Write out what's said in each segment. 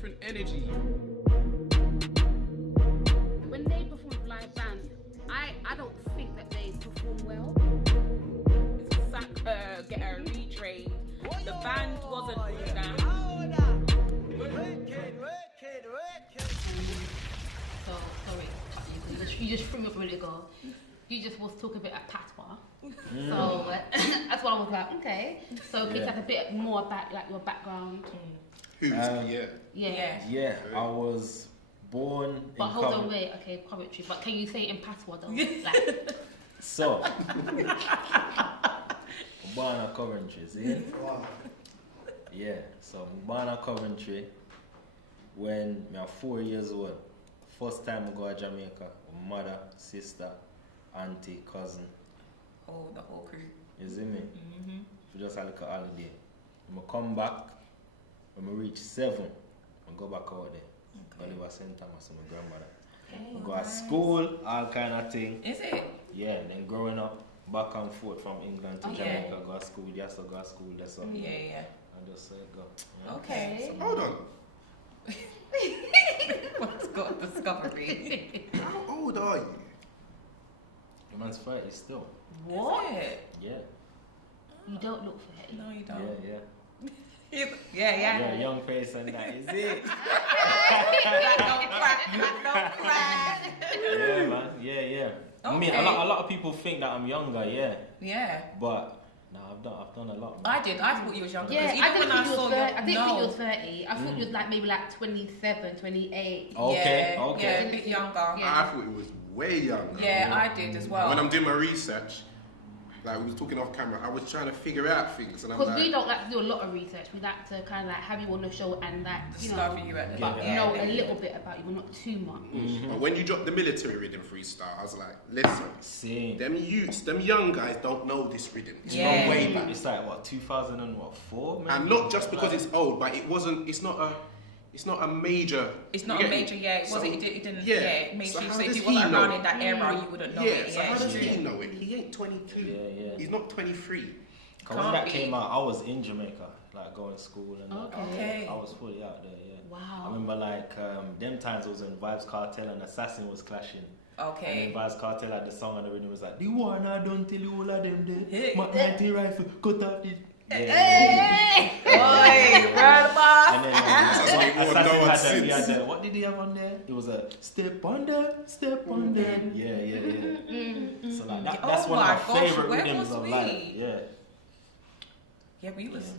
different energy. When they perform with live bands, I don't think that they perform well. Get her retrained. The band wasn't good now. So sorry, you just threw me up a minute ago. You just was talking a bit at patois. So that's why I was like, okay. So please talk a bit more about like your background. Who's Pierre? Yeah. I was born But in hold on, Coventry. wait, okay, Coventry. But can you say it in patois though? Like, So, born at Coventry, see? Wow. Yeah, so I'm born at Coventry when I was 4 years old. First time I go to Jamaica, my mother, sister, auntie, cousin. Oh, the whole crew. You see me? Mm-hmm. We just had like a holiday. When I come back, when I reach 7, I go back out there. I live at St. Thomas with my grandmother. I go to school, all kind of thing. Is it? Yeah, and then growing up, back and forth from England to Jamaica, go to school, just to go to school, that's all. Yeah. And just go. Yeah. Okay. Hold on. What's got discovery? How old are you? Your man's 30 still. What? Yeah. you don't look for it. No, you Yeah, don't. yeah. Yeah. Young face and that, is it? Don't crack. Yeah, man. Yeah. I mean, a lot of people think that I'm younger, yeah. Yeah. But no, I've done a lot. I did. I thought you was younger. Yeah, Even I didn't when think you was 30. I didn't think you no. was 30. I thought you was like maybe like 27, 28. Okay. Yeah, a bit younger. Yeah. I thought it was way younger. Yeah, I did as well. When I'm doing my research, like we was talking off camera, I was trying to figure out things, and I'm Because like, we don't like to do a lot of research. We like to kind of like have you on the show and like Discover you at the but yeah. know a little bit about you, but not too much. But when you dropped the military rhythm freestyle, I was like, listen, Same. them youths, them young guys don't know this rhythm. It's Yeah. from way back. It's like what 2004? And not just because it's old, but it's not a major. It's not a major, yeah. It wasn't. It didn't. yeah. Yeah, it made So you. how So if does you he wasn't know around it? in that era, you wouldn't know Yeah, it. so Yeah, how does it's he true. know it? He ain't 22. Yeah. He's not 23. Cause when Can't that be. came out, I was in Jamaica, like going to school and that. Okay. I was fully out there, yeah. I Wow. remember like them times it was when Vibes Cartel and Assassin was clashing. Okay. And then Vibes Cartel had the song and the rhythm was like, the one I don't tell you all of them dead. Hey. My 90 rifle, cut off the... Hey! Oi, round boss. And then Assassin Assassin had the, what did he have on there? It was a step on them, step on them. Yeah. So like that's Oh one my of my gosh, favorite where rhythms was of we? life. Yeah. Yeah, we was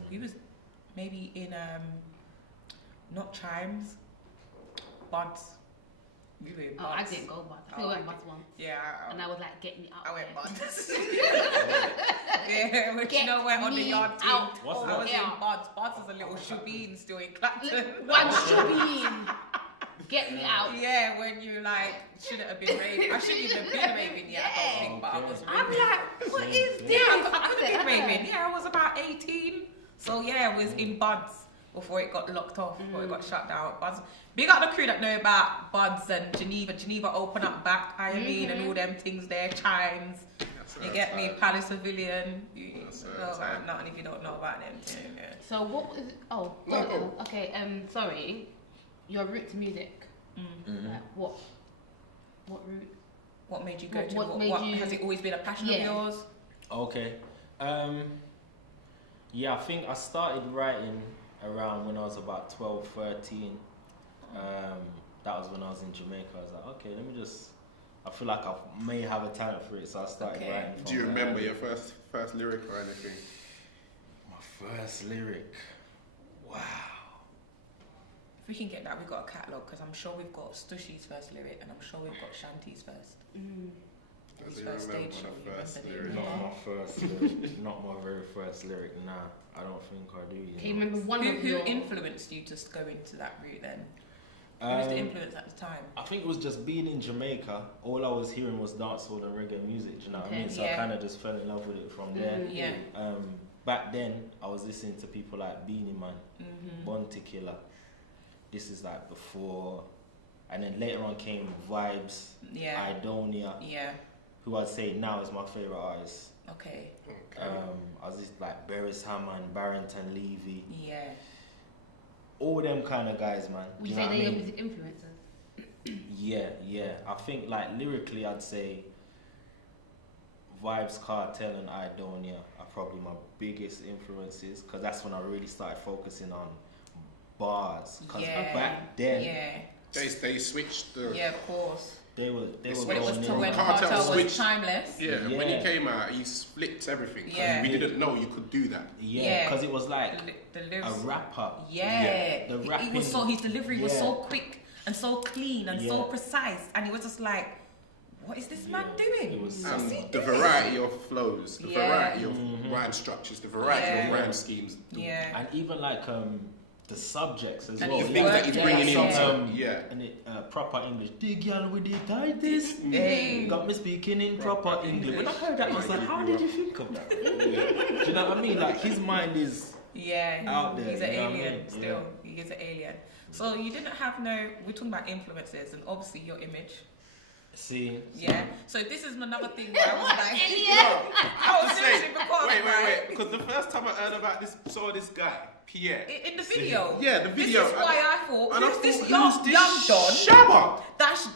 maybe in not chimes, buds. We were in Oh, I buds. didn't go buds. I think I went buds once. Yeah. And I was like getting it out. I went there. buds. Yeah, but Get you know where on the me yard team. out What's I that? was Yeah. in buds. Buds is a little shubeen still in Clapton. One should get me out. Yeah, when you like shouldn't have been raving. I shouldn't even have been raving yet. I don't think, but I was I'm raving. like, what is this? Yeah, I could have been raving. Yeah, I was about 18. So yeah, I was in buds before it got locked off, before it got shut down. Buds. Big up the crew that know about buds and Geneva. Geneva open up back, I mean, and all them things there, chimes. You get me, Palace Pavilion. You know about nothing if you don't know about them too. Yeah. So what was it? Oh, No, go. okay. Sorry. Your route to music. Like, what route? What made you go to What made you- has it always been a passion of Yeah. yours? Okay. Yeah, I think I started writing around when I was about 12, 13. That was when I was in Jamaica. I was like, okay, let me just... I feel like I may have a talent for it, so I started Okay. writing. Do you from remember there. your first lyric or anything? My first lyric? Wow. If we can get that, we've got a catalogue because I'm sure we've got Stushy's first lyric and I'm sure we've got Shanti's first. Does His he first remember stage show, the you first remember lyric? the- Not my first lyric. Not my very first lyric, nah. I don't think I do. Can you remember one of Who your... influenced you to go into that route then? Who was the influence at the time? I think it was just being in Jamaica. All I was hearing was dancehall and reggae music. Do you know what I Okay, mean? So I yeah. kind of just fell in love with it from there. Yeah. Back then, I was listening to people like Beanie Man, Bounty Killer. This is like before, and then later on came Vibes, Yeah. Idonia, Yeah. who I'd say now is my favorite artist. Okay. Okay. I was just like Beres Hammond, Barrington Levy. Yeah. all them kind of guys, man. Would Do you know say what I they're your mean? music influencers? Yeah. I think like lyrically, I'd say Vibes Cartel and Idonia are probably my biggest influences because that's when I really started focusing on bars. Because back then, they switched the. Yeah, of course. they were When it was going to in. when Cartel Cartel was switched. timeless. Yeah, when he came out, he flipped everything. 'Cause Yeah. we didn't know you could do that. Yeah, because it was like The a lyrics. rapper. Yeah. The He rapping. was so, his delivery was Yeah. so quick and so clean and so Yeah. precise, and he was just like, what is this man doing? It was What's he And the doing? variety of flows, the Yeah. variety of rhyme structures, the variety of Yeah. rhyme schemes. Yeah. And even like the subjects as And well. his The things that he's work, bringing yeah. into. Yeah. And it proper English. The girl with the tightest. Hey. Got me speaking in proper Proper English. When I English. heard that, I was like, how did you think of that? Do you know what I mean? Like his mind is Yeah, out there, he's an you know what I alien mean? still. He is an alien. So you didn't have we're talking about influences and obviously your image. see. Yeah. So this is another thing where I was like, I was seriously because, wait, right? because the first time I heard about this guy, Pierre. in the video. Yeah, the video. This is why I thought, And I who's this thought, young who's this Don? Shabba? That's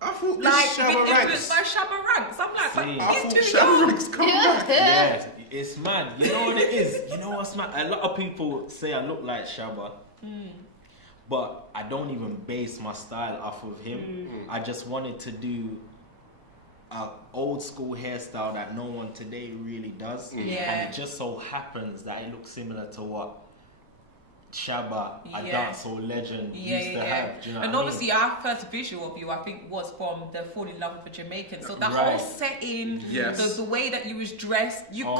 I thought like this been Shabba influenced Ranks. by Shabba Ranks. I'm like, but See. I he's thought too Shabba young. Ranks come back. Yeah, it's mad. You know what it is? You know what's mad? A lot of people say I look like Shabba. But I don't even base my style off of him. I just wanted to do a old school hairstyle that no one today really does. Yeah. And it just so happens that it looks similar to what Shabba, a Yeah. dancehall legend, Yeah, used to yeah. have. Do you know And what I mean? obviously, our first visual of you, I think, was from the Fall in Love with a Jamaican. So that Right. whole setting, Yes. the way that you was dressed, I Oh,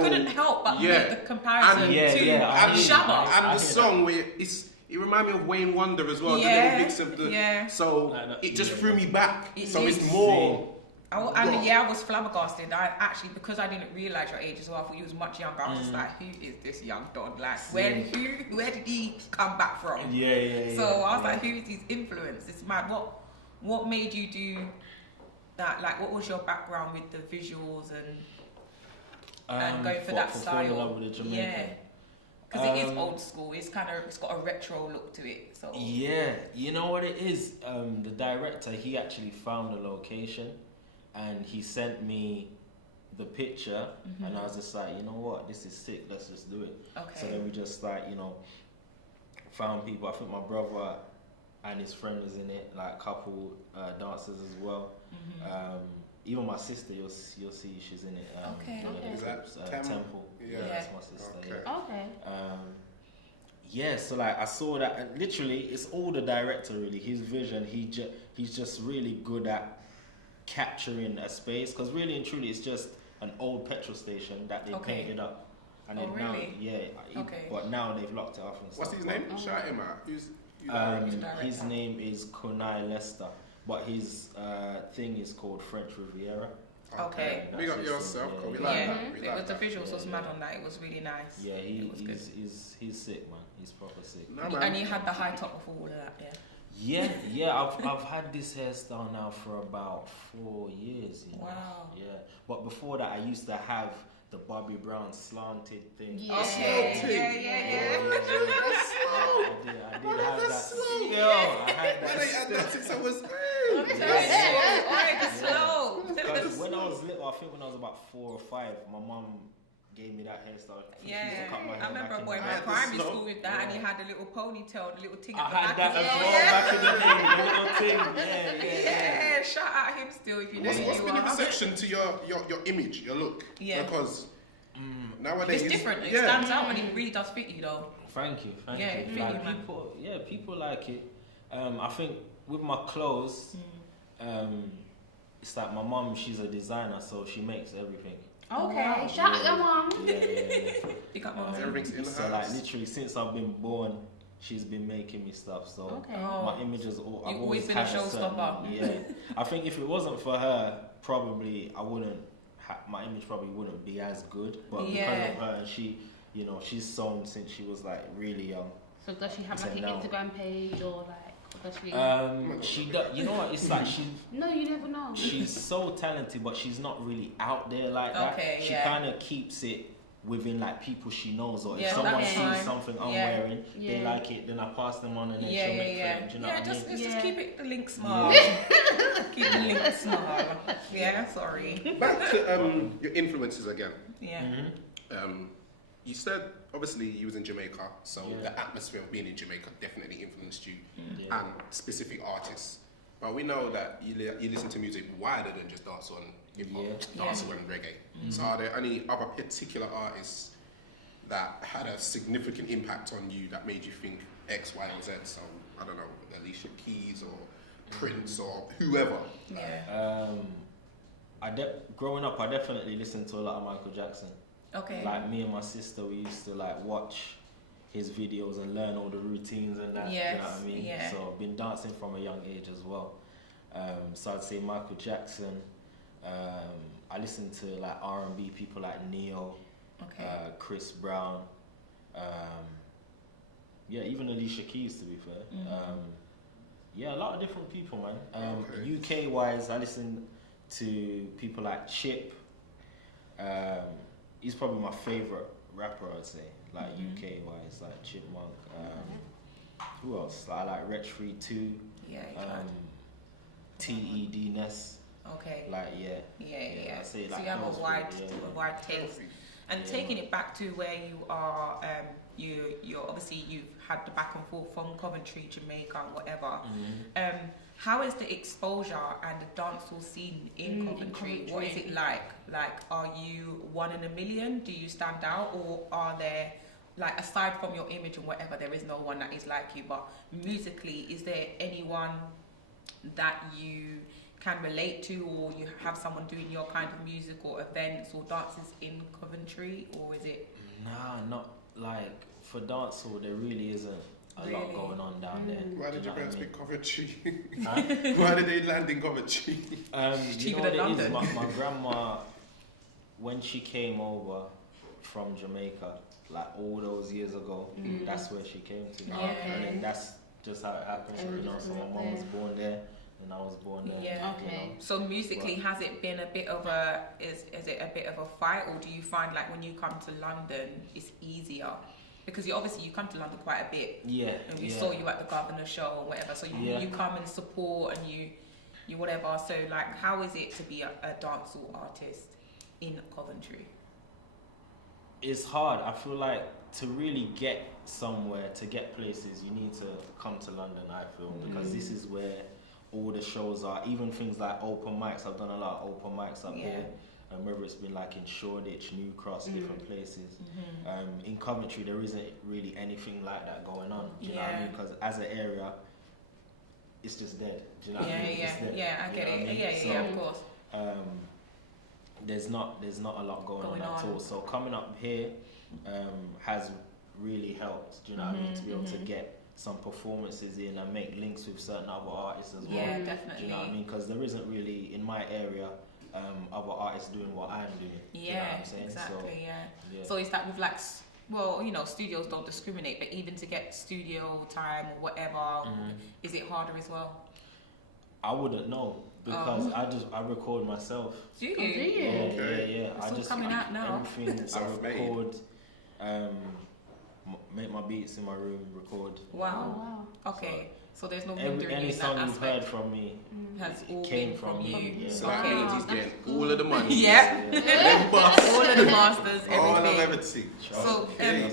couldn't help but yeah. make the comparison And- Yeah, to yeah, I And, hear Shabba. you. I and hear the song where it reminded me of Wayne Wonder as well. The Yeah, little bits of the yeah. so Like that, it just yeah. threw me back. It So did. it's more. I was flabbergasted. I actually, because I didn't realize your age as well, I thought you was much younger. I was just like, who is this young Don? Like, where did he come back from? Yeah. So I was like, who is his influence? It's mad. What made you do that? Like, what was your background with the visuals and going for that Fall in style? Love with a Jamaican. Yeah, because it is old school. It's got a retro look to it. So Yeah, you know what it is? The director, he actually found a location and he sent me the picture and I was just like, you know what, this is sick, let's just do it. Okay. So then we just like, found people. I think my brother and his friend was in it, like a couple dancers as well. Even my sister, you'll see she's in it. Okay. Is that Temple? Yeah. That's my sister. Okay. Yeah. Okay. Yeah, so like I saw that, and literally it's all the director really. His vision, he's just really good at capturing a space, because really and truly it's just an old petrol station that they Okay. painted up, and Oh, then now, really? Okay. but now they've locked it off and What's stuff. his name? Oh. Shout him out. Who's Who's the His director? name is Kunai Lester, but his thing is called French Riviera. Okay. Big up That's his yourself. thing, 'cause we yeah. like Yeah, that. We it like was the that. visuals was Yeah, mad yeah. on that. It was really nice. Yeah, it was good. he's sick, man. He's proper sick. No, And man. you had the high top before all of that, yeah. Yeah. I've had this hairstyle now for about 4 years. You know? Wow. Yeah, but before that, I used to have the Bobby Brown slanted thing. Yeah. Yeah. I did have that. That's slow. Still, I had Man, I had that. that since I was. Slow. Because when I was little, I think when I was about 4 or 5, my mum gave me that hairstyle. She used to Yeah, cut my hair I remember back a boy in the my day. the primary slow. school with that, and he had a little ponytail, the little thing I at the had back. that as Yeah, well yeah. back in the day. The little thing. Yeah. Yeah, shout out him still if you know What's who been you the are. reception to your image, your look? Yeah. Because nowadays It's different. It yeah. stands out and it really does fit you though. Thank you. Yeah, it fit Like, you, man. people like it. I think with my clothes, it's like my mum. She's a designer, so she makes everything. Okay. Wow. Shout out your mum. Yeah. Pick up my Everything's in the So like house. literally since I've been born, she's been making me stuff. So Okay. my image is all. I've You've always been a had certain- showstopper. Yeah, I think if it wasn't for her, probably I wouldn't. My image probably wouldn't be as good. But Yeah. because of her, and she, she's sewn since she was like really young. So does she have So like an now- Instagram page or like? Does she? She does. You know what? It's like No, you never know. she's so talented, but she's not really out there like that. Okay, She yeah. kind of keeps it within like people she knows, or if Yeah, someone that's sees fine. something I'm Yeah. wearing, they Yeah. like it, then I pass them on and then Yeah, she'll yeah, make yeah. friends. Do you know Yeah, what I just, mean? just Yeah. keep it the link small. Keep the link small. Yeah, sorry. Back to your influences again. Yeah. Mm-hmm. You said obviously you was in Jamaica, so Yeah. the atmosphere of being in Jamaica definitely influenced you Yeah. and specific artists. But we know that you listen to music wider than just dancehall and hip hop, Yeah. dancehall and reggae. So are there any other particular artists that had a significant impact on you that made you think X, Y, or Z? So I don't know, Alicia Keys or Prince or whoever. Yeah. Growing up, I definitely listened to a lot of Michael Jackson. Okay. Like me and my sister, we used to like watch his videos and learn all the routines and that. You know what I mean? Yeah. So I've been dancing from a young age as well. So I'd say Michael Jackson. I listen to like R&B people like Neo, Okay. Chris Brown. Yeah, even Alicia Keys, to be fair. Yeah, a lot of different people, man. Okay. UK wise, I listen to people like Chip. He's probably my favorite rapper, I'd say. Like UK wise, like Chipmunk. Who else? I like Wretch Free 2. Yeah. Right. TED Ness. Okay. Like yeah. Yeah. I'd say So like you have those a three, wide taste. And Yeah, taking man. it back to where you are, you're obviously you've had the back and forth from Coventry, Jamaica, and whatever. How is the exposure and the dancehall scene in Coventry? What is it like? Like, are you one in a million? Do you stand out, or are there, like, aside from your image and whatever, there is no one that is like you? But musically, is there anyone that you can relate to, or you have someone doing your kind of music or events or dances in Coventry, or is it? Nah, not like for dancehall. There really isn't a lot Really? going on down there. Why did Do your know parents what I mean? pick Coventry? Huh? Why did they land in Coventry? You cheaper know what than it is? London. My grandma, when she came over from Jamaica, like all those years ago, that's where she came to. Yeah. And then that's just how it happened. You know, so my mom was born there, and I was born there. Yeah. you Okay. know. So musically, has it been a bit of a is it a bit of a fight, or do you find like when you come to London, it's easier? Because you obviously you come to London quite a bit, Yeah. and we yeah. saw you at the Governor show or whatever. So you come and support and you whatever. So like, how is it to be a dancehall artist in Coventry? It's hard. I feel like to really get somewhere, to get places, you need to come to London, I feel, because this is where all the shows are. Even things like open mics. I've done a lot of open mics up here. And whether it's been like in Shoreditch, New Cross, different places. In Coventry, there isn't really anything like that going on. Do you know what I mean? Because as an area, it's just dead. Do you know what I mean? It's dead. Yeah, I You get know it. what I mean? Yeah, of course. There's not a lot going on at all. So coming up here has really helped. Do you know what I mean? To be able to get some performances in and make links with certain other artists as well. Yeah, definitely. Do you know what I mean? Because there isn't really in my area other artists doing what I'm doing. Do you know what I'm saying? Exactly. So, yeah. So is that with like, well, you know, studios don't discriminate, but even to get studio time or whatever, is it harder as well? I wouldn't know because I record myself. Do you? Oh, do you? Yeah, Okay. yeah. It's I all just coming out now. Everything I Self-made. record, make my beats in my room, record. Wow. Okay. So there's no hindering you Any in song that you've heard aspect. from me Has all came been from you. me. Yeah. So that Okay. means he's getting all of the money. Yeah. Them bucks, All of the masters, all of everything. everything. So Okay.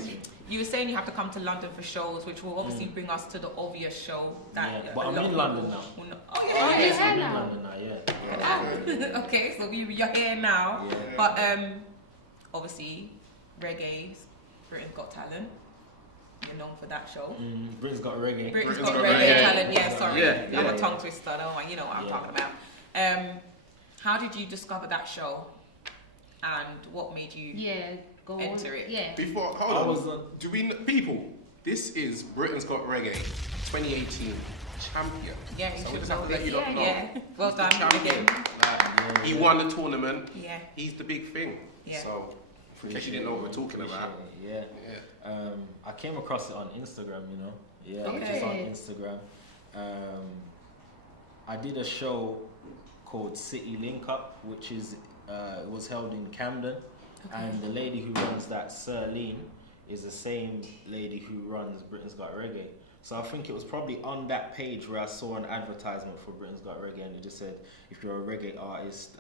you were saying you have to come to London for shows, which will obviously bring us to the obvious show that Yeah, but a I'm lot in of London people now. will know. Oh Oh, yeah, yeah. I'm in now. London now, yeah. okay, so you're here now. Yeah. But obviously, Reggae's Britain's Got Talent. You're known for that show. Britain's got reggae. Britain's Britain's Got Got Reggae Reggae. Talent. Yeah, sorry, Yeah, I'm yeah. a tongue twister. You know what I'm Yeah. talking about. How did you discover that show, and what made you? Yeah, go on. Enter it. Yeah. Before, I hold was on. Do we people? This is Britain's Got Reggae 2018 champion. Yeah, you So should we just know have to let this. you lot know. Yeah, well He's the done champion. again. Like, he won the tournament. Yeah. He's the big thing. Yeah. So, in case you didn't know what we're talking about. Yeah. Yeah. I came across it on Instagram, you know. Yeah, Okay. just on Instagram. I did a show called City Link Up, which is it was held in Camden. And the lady who runs that, Sirleen, is the same lady who runs Britain's Got Reggae. So I think it was probably on that page where I saw an advertisement for Britain's Got Reggae, and it just said, if you're a reggae artist,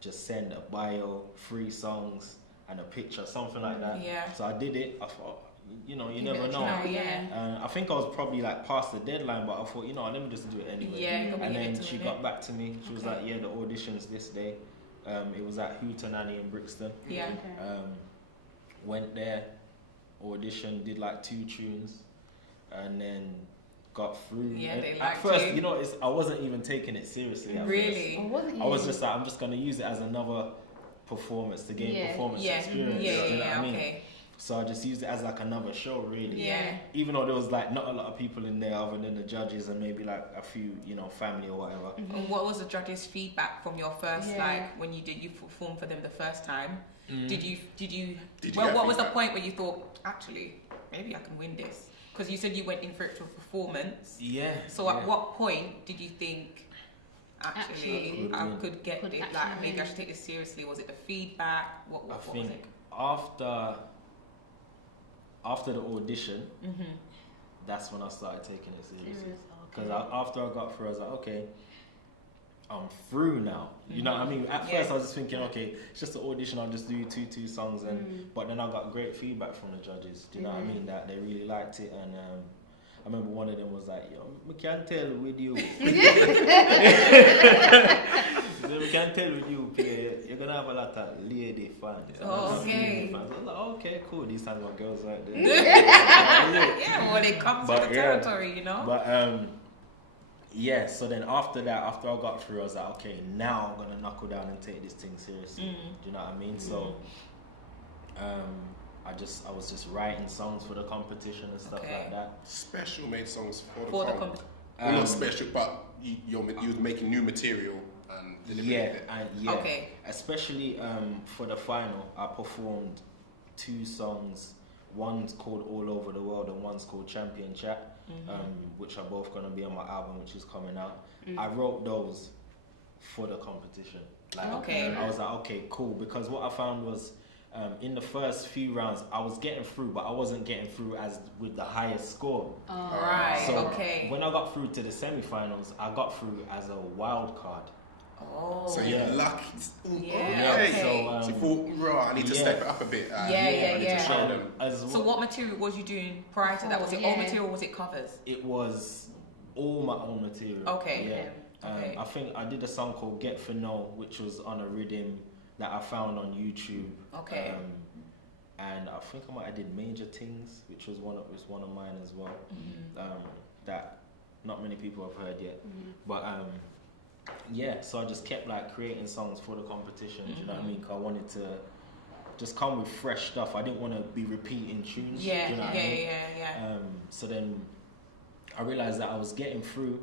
just send a bio, 3 songs, and a picture, something like that. Yeah. So I did it. I thought, you never know. I think I was probably like past the deadline, but I thought, let me just do it anyway. Yeah. And then she got back to me. She was like, yeah, the audition's this day. It was at Hootenanny in Brixton. Yeah. Went there, auditioned, did like 2 tunes, and then got through. Yeah, And they at liked first, you. I wasn't even taking it seriously. At Really? first. I was just like, I'm just gonna use it as another performance to gain performance experience. You know what I mean? Okay. So I just used it as like another show, really. Yeah. Even though there was like not a lot of people in there other than the judges and maybe like a few, family or whatever. And what was the judges' feedback from your first, like when you perform for them the first time? Did you what was the point where you thought, actually, maybe I can win this? Because you said you went in for it for performance. Yeah. So at what point did you think, actually I could get it? Like maybe I should take this seriously. Was it the feedback? What was it? After the audition, that's when I started taking it seriously. Because after I got through, I was like, okay, I'm through now. You know what I mean? At first, I was just thinking, okay, it's just an audition. I'll just do two songs, but then I got great feedback from the judges. Do you know what I mean? That they really liked it, and I remember one of them was like, "Yo, we can't tell with you. We can't tell with you, Pierre. You're gonna have a lot of lady fans." Oh, okay. Fans. I was like, okay, cool. These times my girls right there. Yeah, well, it comes with the territory, But yeah. So then after that, after I got through, I was like, okay, now I'm gonna knuckle down and take this thing seriously. Do you know what I mean? So, I was just writing songs for the competition and stuff like that. Special made songs for the competition. Not special, but you was making new material and delivering it. Okay. Especially for the final, I performed 2 songs. One's called All Over the World and one's called Champion Chat, which are both going to be on my album, which is coming out. I wrote those for the competition. Like, I was like, okay, cool, because what I found was in the first few rounds, I was getting through, but I wasn't getting through as with the highest score. Right. So when I got through to the semi-finals, I got through as a wild card. Oh. So you're lucky. So you thought, right, I need to step it up a bit. I need to show them. So what material was you doing prior to that? Was it old material or was it covers? It was all my own material. Okay. I think I did a song called Get For No, which was on a rhythm that I found on YouTube. Okay. And I think I might have did Major Things, which was one of mine as well. That not many people have heard yet. But so I just kept like creating songs for the competition. Do you know what I mean? 'Cause I wanted to just come with fresh stuff. I didn't want to be repeating tunes. Do you know what I mean? So then I realized that I was getting through,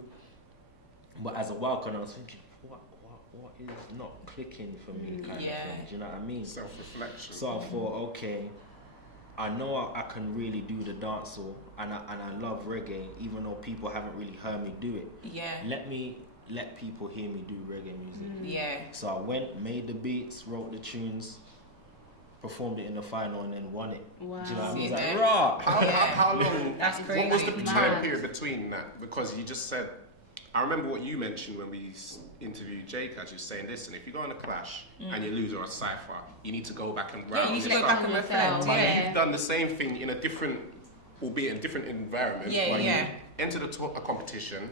but as a wild card, I was thinking, what is not clicking for me? Kind of thing. Do you know what I mean? Self-reflection. So I thought, okay, I know I can really do the dancehall, and I love reggae, even though people haven't really heard me do it. Let people hear me do reggae music. So I went, made the beats, wrote the tunes, performed it in the final, and then won it. Wow. Do you know what I mean? Like, raw. How long? That's crazy. What was the time period between that? Because you just said, I remember what you mentioned when we interviewed Jake, as you were saying, listen, if you go on a clash and you lose or a cypher, you need to go back and round. You need to go back and reflect. You've done the same thing in a different, albeit in a different environment. You entered a competition.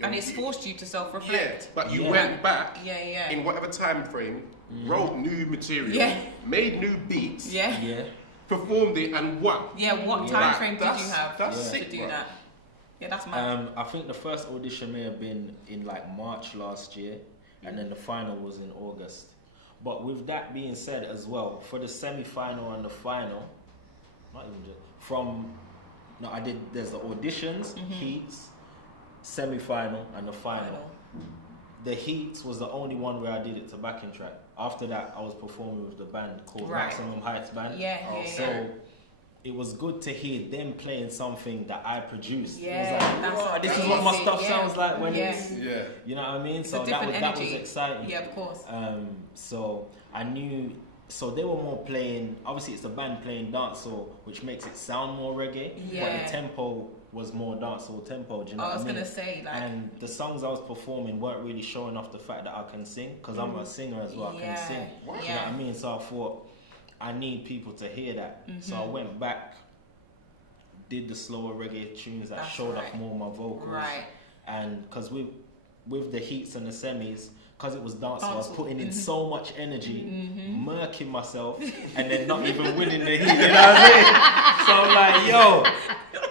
And it's forced you to self-reflect. Yeah, but you went back in whatever time frame, wrote new material, made new beats, performed it and won. What time frame did you have to do that? Yeah, that's mad. I think the first audition may have been in like March last year, and then the final was in August. But with that being said as well, for the semi-final and the final, not even just, there's the auditions, heats, semi-final and the final. The heats was the only one where I did it to backing track. After that, I was performing with the band called Maximum Heights Band. So it was good to hear them playing something that I produced. It was like, this is what my stuff sounds like when it's, you know what I mean? So that was exciting. Yeah, of course. So I knew so they were more playing. Obviously, it's a band playing dancehall, which makes it sound more reggae. Yeah. But the tempo was more dancehall tempo. Do you know I what was I mean? gonna say like. And the songs I was performing weren't really showing off the fact that I can sing, because I'm a singer as well. I can sing. Wow. You know what I mean? So I thought I need people to hear that. So I went back, did the slower reggae tunes that That's showed right. off more of my vocals. Right. And because with the heats and the semis, because it was dancehall, I was Dancehall. putting in so much energy, murking myself, and then not even winning the heat. You know what I mean? So I'm like, yo,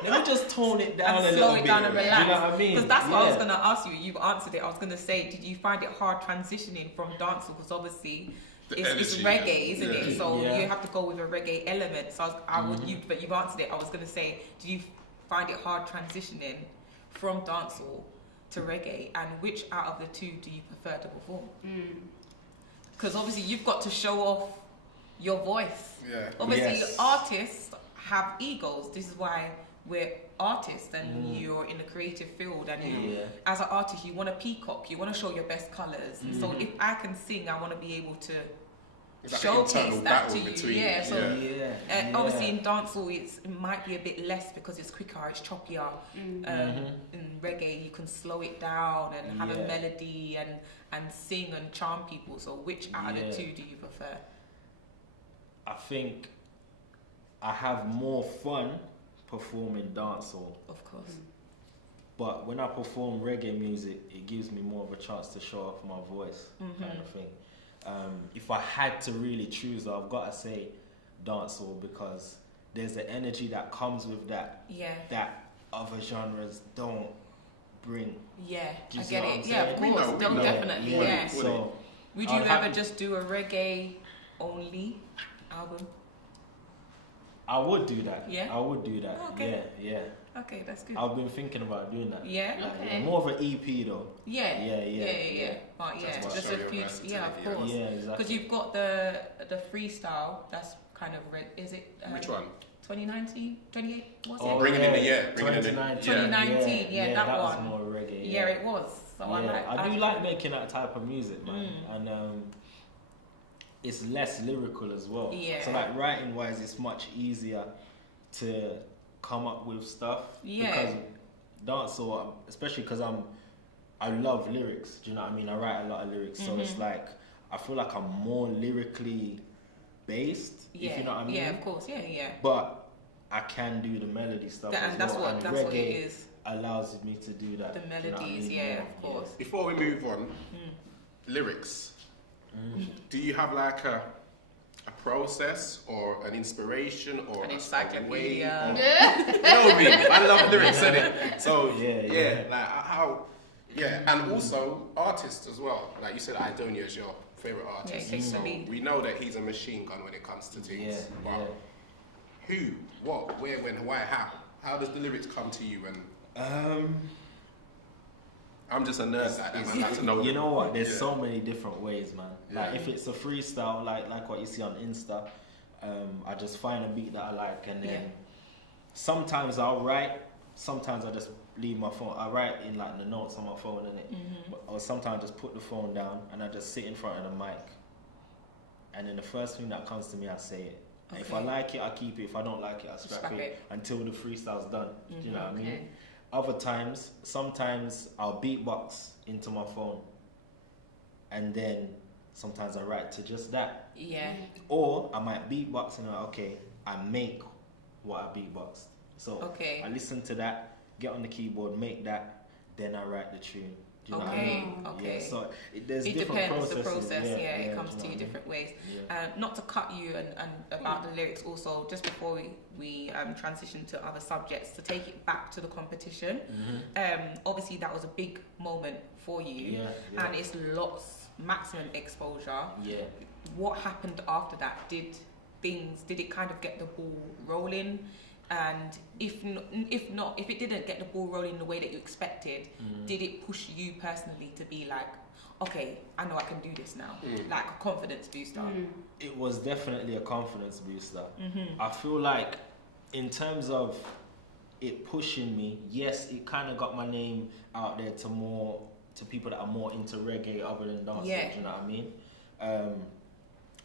let me just tone it down And a slow little it bit. down and relax. You know what I mean? Because that's what I was going to ask you. You've answered it. I was going to say, did you find it hard transitioning from dancehall? Because obviously it's energy, reggae, isn't yeah. it? So Yeah. you have to go with a reggae element. So but you've answered it. I was going to say, did you find it hard transitioning from dancehall to reggae? And which out of the two do you prefer to perform? Because obviously you've got to show off your voice. Yeah. Obviously, Yes. artists have egos. This is why we're artists, and you're in the creative field. And you, as an artist, you want to peacock. You want to show your best colors. And so, if I can sing, I want to be able to It's like an showcase internal that battle to you. between. Yeah. So, obviously, in yeah. dancehall, it might be a bit less because it's quicker, it's choppier. In reggae, you can slow it down and have a Yeah. melody and sing and charm people. So, which out of the Yeah. two do you prefer? I think I have more fun performing dancehall, Of course. but when I perform reggae music, it gives me more of a chance to show off my voice, kind of thing. If I had to really choose, I've got to say dancehall, because there's the energy that comes with that Yeah. that other genres don't bring. Yeah, Do you I see get what it. I'm Yeah, saying? of We course. know, we No, know. definitely. Yeah. Yeah. So Would you I'd ever have- just do a reggae only album? I would do that. Yeah? I would do that. Oh, okay. Yeah. Okay, that's good. I've been thinking about doing that. Yeah. Okay. More of an EP though. Yeah. Yeah. But yeah, Just to just show a your few. versatility, Yeah, of course. Yeah, exactly. Because you've got the freestyle. That's kind of is it? Which one? 2019, 28. What's Oh, it? Bringing in the year, bringing in the- 2019, yeah, that was one. more reggae. Yeah, it was. So I do like making that type of music, man, and it's less lyrical as well. Yeah. So like writing wise, it's much easier to come up with stuff. Yeah. Because dancehall, especially because I love lyrics. Do you know what I mean? I write a lot of lyrics, so it's like I feel like I'm more lyrically based. Yeah. If you know what I mean? Yeah, of course. Yeah. But I can do the melody stuff as And that's well. what and it reggae is. allows me to do that. The do you know what I melodies, mean? yeah, of course. Before we move on, lyrics. Do you have like a process or an inspiration or An a encyclopedia. way? No, me. I love lyrics, innit? So Yeah. like how. Yeah, and also artists as well. Like you said, Idonia is your favorite artist. Yeah, he takes so the lead. we know that he's a machine gun when it comes to things. Yeah, But yeah. who, what, where, when, why, how? How does the lyrics come to you? And I'm just a nerd like that, man. I have to know. You know what? There's Yeah. so many different ways, man. Like Yeah. if it's a freestyle, like what you see on Insta, I just find a beat that I like, and then Yeah. sometimes I'll write. Sometimes I just leave my phone. I write in like the notes on my phone, innit? Or sometimes I just put the phone down and I just sit in front of the mic. And then the first thing that comes to me, I say it. And if I Okay. like it, I keep it. If I don't like it, I scrap Scrap it it. until the freestyle's done. Do you know what I mean? Okay. Other times, sometimes I'll beatbox into my phone, and then sometimes I write to just that. Yeah. Or I might beatbox and I'm like, okay, I make what I beatboxed. So Okay. I listen to that, get on the keyboard, make that, then I write the tune. Do you know what I Okay, mean? okay. Yeah, so there's It different depends the processes. process. Yeah, do it you comes know to you what I mean? different ways. Yeah. Not to cut you and about the lyrics also, just before we transition to other subjects, to take it back to the competition. Obviously that was a big moment for you, Yeah, yeah. and it's maximum exposure. Yeah. What happened after that? Did it kind of get the ball rolling? And if it didn't get the ball rolling the way that you expected, did it push you personally to be like, okay, I know I can do this now, like a confidence booster? It was definitely a confidence booster. I feel like in terms of it pushing me, yes, it kind of got my name out there to people that are more into reggae other than dancehall. Yeah. Do you know what I mean?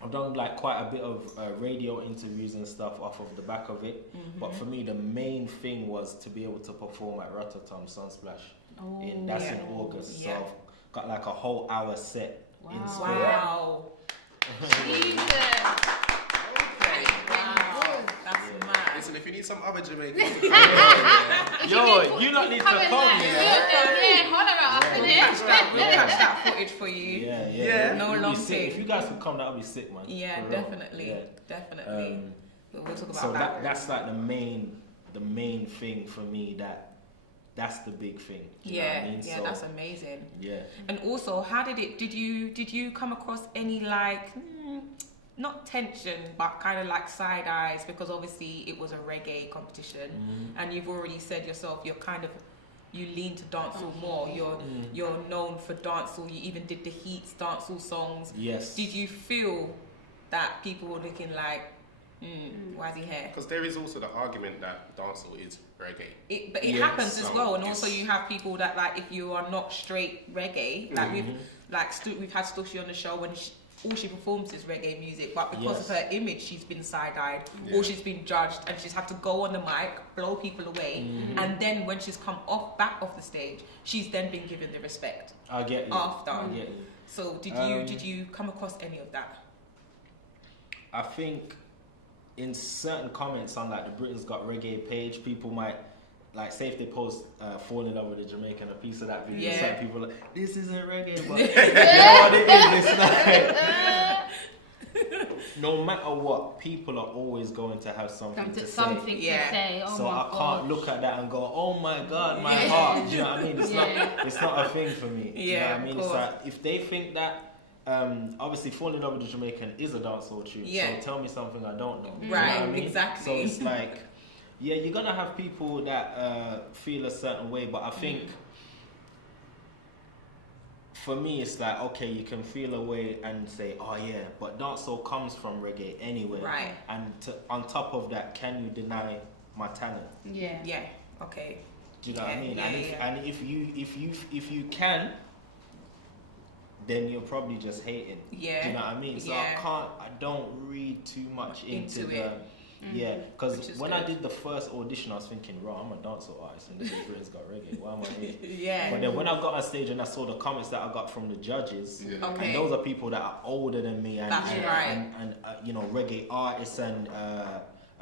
I've done like quite a bit of radio interviews and stuff off of the back of it. But for me, the main thing was to be able to perform at Rotterdam Sunsplash. That's in August. So I've got like a whole hour set in Spain. Wow. Jesus. Okay. Wow. That's mad. Listen, if you need some other Jamaicans, Yo, you lot need to come here. Yeah, holler at us, innit? We'll catch that footage for you. Yeah. No It'll long be sick. thing. If you guys could come, that would be sick, man. Yeah, For real. definitely. Yeah. Definitely. But we'll talk about So that. that's like the main thing for me. That's the big thing. Do you know what I mean? Yeah, So, that's amazing. Yeah. And also, how did you come across any like not tension but kind of like side eyes, because obviously it was a reggae competition and you've already said yourself you lean to dancehall more. You're known for dancehall. You even did the Heats dancehall songs. Yes. Did you feel that people were looking like, why is he here? because there is also the argument that dancehall is reggae. But it Yeah, happens as so well, and it's- also you have people that like if you are not straight reggae, like we've had Stussy on the show when all she performs is reggae music, but because of her image, she's been side-eyed, or she's been judged, and she's had to go on the mic, blow people away, and then when she's come back off the stage, she's then been given the respect I get you. after. I get you. So did you come across any of that? I think in certain comments on like the Britain's Got Reggae page, people might like say if they post "Fall in Love with a Jamaican," a piece of that video, Yeah. certain people are like, this isn't reggae, but you know what it is. It's like no matter what, people are always going to have something to say. Something to say. Oh So my I can't gosh. look at that and go, oh my God, my Yeah. heart. Do you know what I mean? Yeah. It's not a thing for me. Do you know Yeah, what I mean? of It's course. like if they think that obviously Fall in Love with the Jamaican is a dancehall tune. Yeah. So tell me something I don't know. Do you Right, know what I mean? exactly. So it's like, yeah, you're gonna have people that feel a certain way, but I think for me it's like, okay, you can feel a way and say, oh yeah, but dancehall comes from reggae anyway. Right. And on top of that, can you deny my talent? Yeah. Yeah. Okay. Do you know what I mean? Yeah, And if you can, then you're probably just hating. Yeah. Do you know what I mean? So Yeah. I don't read too much into the. it. Yeah, Which because is when I good. did the first audition, I was thinking, "Raw, I'm a dancehall artist, and this is Britain's Got Reggae. Why am I here?" Yeah. But then when I got on stage and I saw the comments that I got from the judges, Okay. and those are people that are older than me, and That's and, right. and you know, reggae artists, and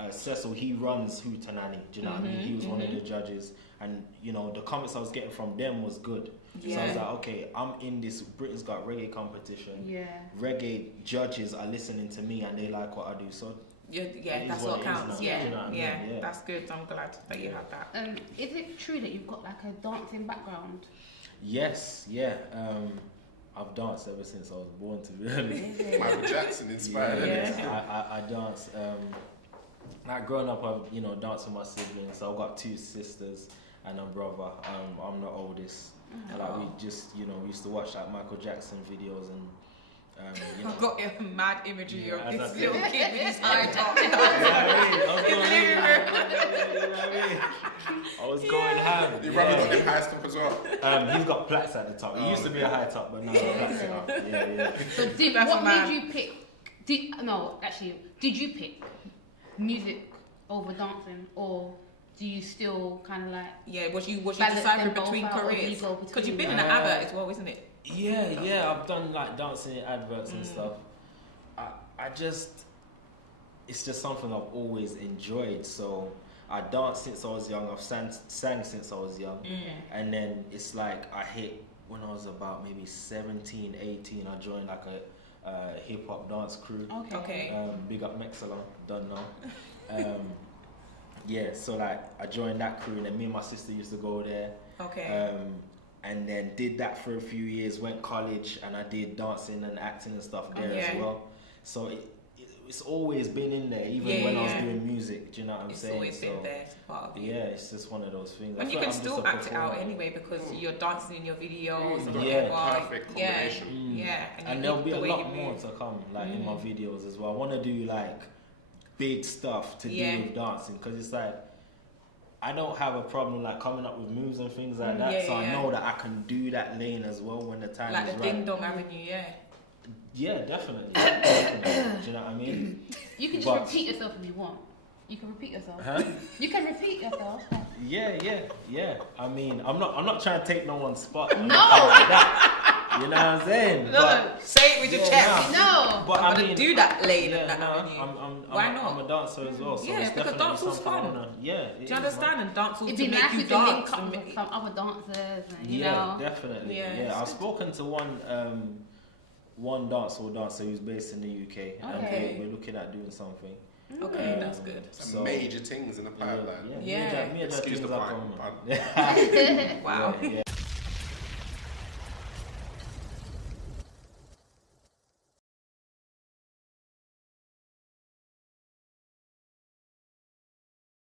Cecil, he runs Hootenanny. Do you know what I mean? He was one of the judges, and you know, the comments I was getting from them was good. So I was like, okay, I'm in this Britain's Got Reggae competition. Yeah. Reggae judges are listening to me, and they like what I do. So Yeah, It that's is what what it is counts. now, Yeah, you know what I mean? Yeah. That's good. I'm glad that you have that. Is it true that you've got like a dancing background? yes, yeah. I've danced ever since I was born, to be honest. Michael Jackson inspired. Yeah. I dance. Like growing up, I danced with my siblings. So I've got two sisters and a brother. I'm the oldest. Like we just we used to watch like Michael Jackson videos and I've got a mad imagery of as this I said. little kid with his high top. I was going ham. Your brother got them high stuff as well. He's got plaits at the top. He used to be a high top, but now he's plaits it up. Yeah. So That's what mad. made you pick? Did you pick music over dancing, or do you still kind of like? Yeah, was you Balance deciphering them both between out, or do you careers? go Because you've been between in the advert as well, isn't it? Yeah, I've done like dancing in adverts and stuff. It's just something I've always enjoyed. So I danced since I was young. I've sang since I was young. And then it's like I hit when I was about maybe 17, 18. I joined like a hip hop dance crew. Okay. Big up Mexalon, done now. Yeah, so like I joined that crew, and then me and my sister used to go there. Okay. And then did that for a few years, went college, and I did dancing and acting and stuff there as well. So it's always been in there, even when I was doing music. Do you know what I'm saying? It's always been there. It's part of you. Yeah, it's just one of those things. I And you feel can like I'm still just a act it out performer. anyway because you're dancing in your videos. You've and got Yeah. whatever. perfect Yeah. combination. Yeah. And you there'll look be the a way lot you more move. to come, like in my videos as well. I want to do like big stuff to Yeah. do with dancing, because it's like I don't have a problem like coming up with moves and things like that. Yeah, so yeah. I know that I can do that lane as well when the time Like is the right. Ding Dong Avenue, yeah. Yeah, definitely. Definitely. Do you know what I mean? You can just But- repeat yourself if you want. You can repeat yourself. Huh? You can repeat yourself. Yeah. I mean, I'm not trying to take no one's spot. No. Like that. You know what I'm saying? No, But, say it with your Yeah, chest. No. but I'm I gonna mean, do that later. yeah, that no, avenue. Why Why not? I'm a dancer as well, so Yeah, it's because definitely dancehall's something I fun. wanna. Yeah, it Do is, you man. understand? And dance will It'd to be make nice you if you link dance. up and with make- some other dancers, and, you Yeah, know. definitely. Yeah, Yeah, it's I've good. spoken to one dancehall dancer who's based in the UK, and Okay. we're looking at doing something. Okay, that's good. Some So- major things in the pipeline. Yeah. Me and Excuse things the are pun. coming. Wow. Yeah.